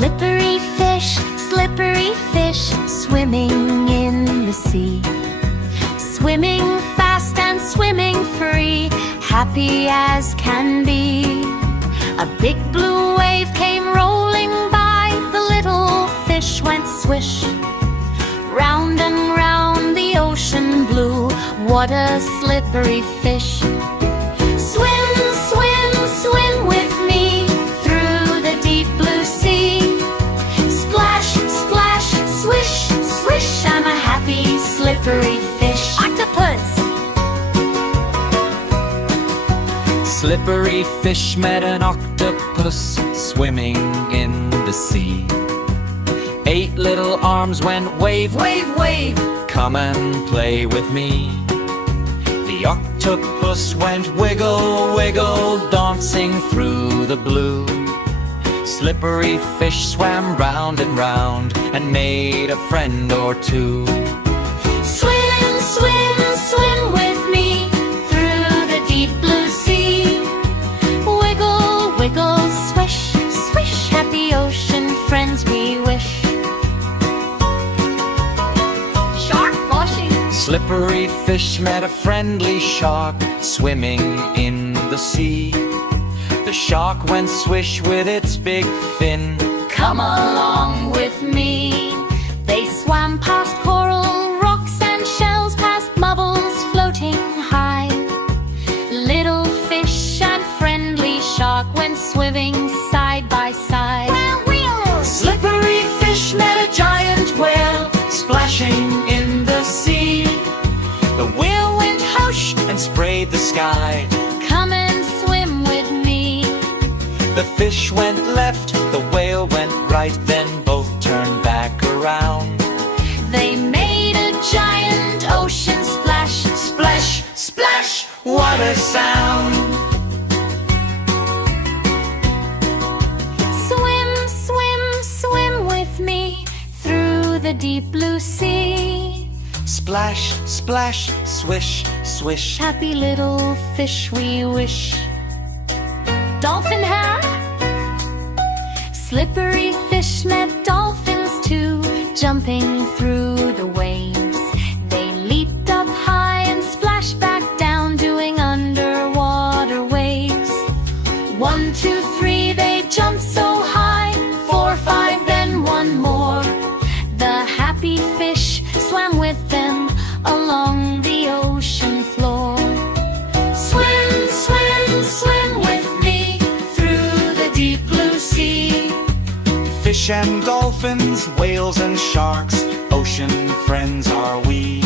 slippery fish, swimming in the sea. Swimming fast and swimming free, happy as can be. A big blue wave came rolling by, the little fish went swish. Round and round the ocean blue, what a slippery fish. Swim, swim, swim with me through the deep blue sea. Splash, splash, swish, swish, I'm a happy slippery fish. Octopus! Slippery fish met an octopus swimming in the sea. 8 little arms went wave, wave, wave, come and play with me. The octopus went wiggle, wiggle, dancing through the blue. Slippery fish swam round and round and made a friend or two. Swim, swim, swim with me through the deep blue sea. Wiggle, wiggle, swish, swish, happy ocean friends we wish. Shark washing. Slippery fish met a friendly shark swimming in the sea. The shark went swish with its big fin. Come along with me. They swam past coral, rocks and shells, past bubbles floating high. Little fish and friendly shark went swimming side by side. Slippery fish met a giant whale splashing in the sea. The whale went hush and sprayed the sky. Come and swim with me. The fish went left, the whale went right, then both turned back around. They made a giant ocean splash. Splash, splash, what a sound! Swim, swim, swim with me through the deep blue sea. Splash, splash, swish, swish. Happy little fish we wish. Dolphin hat. Slippery fish met dolphins too, jumping through the waves. They leaped up high and splashed back down, doing underwater waves. 1, 2, 3, they jumped so high. 4, 5, then one more. The happy fish swam with them along the ocean floor. Swim, swim, swim with me through the deep blue sea. Fish and dolphins, whales and sharks, ocean friends are we.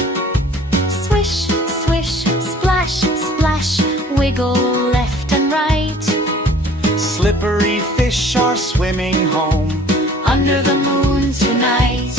Swish, swish, splash, splash, wiggle left and right. Slippery fish are swimming home Under the moon tonight.